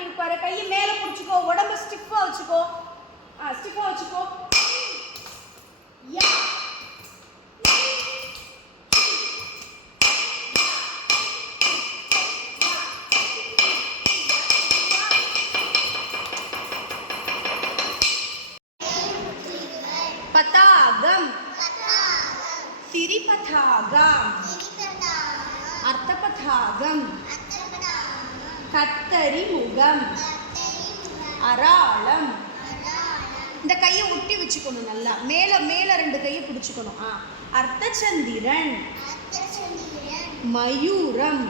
இப்படி உட்காரு, கையை மேலே பிடிச்சிக்கோ, உடம்பு ஸ்டிஃபாக வச்சுக்கோ. ஸ்டிஃபாக வச்சுக்கோ. யா பதாகம், திரிபதாகம், அர்த்தபதாகம், கத்தரி முகம், அராளம். இந்த கையை ஒட்டி வச்சுக்கணும் நல்லா. மேலே மேலே 2 கையை பிடிச்சிக்கணும். அர்த்தச்சந்திரன், மயூரம்.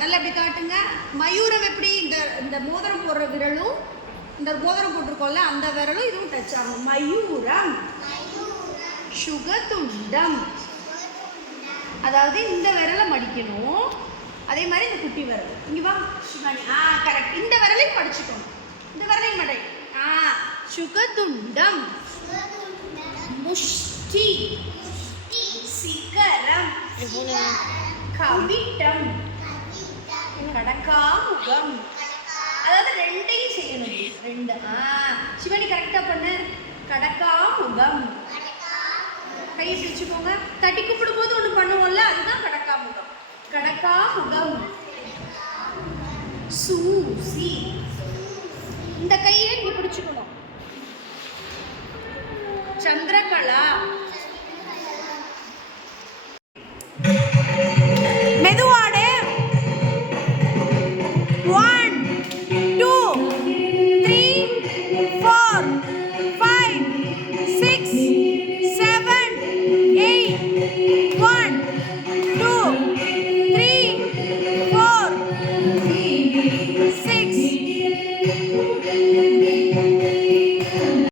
நல்லா இப்படி காட்டுங்க. மயூரம் எப்படி? இந்த மோதிரம் போடுற விரலும், இந்த மோதிரம் போட்டிருக்கோம்ல அந்த விரலும் இதுவும் டச் ஆகும். மயூரம். சுகதுண்டம், அதாவது இந்த விரலை மடிக்கணும். அதே மாதிரி இந்த குட்டி விரல் இங்கே வா சிவானி. கரெக்ட். இந்த விரலையும் படிச்சுக்கணும். இந்த விரலையும் மடை. சுகதுண்டம், முஷ்டி, சிகரம், கவிட்டம், கடக்காமுகம். அதாவது 2ஐயும் செய்யணும். 2. சிவானி கரெக்டாக பண்ணு. கடக்காமுகம். கையை பிடிச்சுக்கோங்க. தட்டி கூப்பிடும் போது ஒன்று பண்ணுவோம்ல, அதுதான் கடக்காமுகம். கடக்காமுகம். சூசி. இந்த கையை இங்கே பிடிச்சுக்கணும். சந்திரகலா.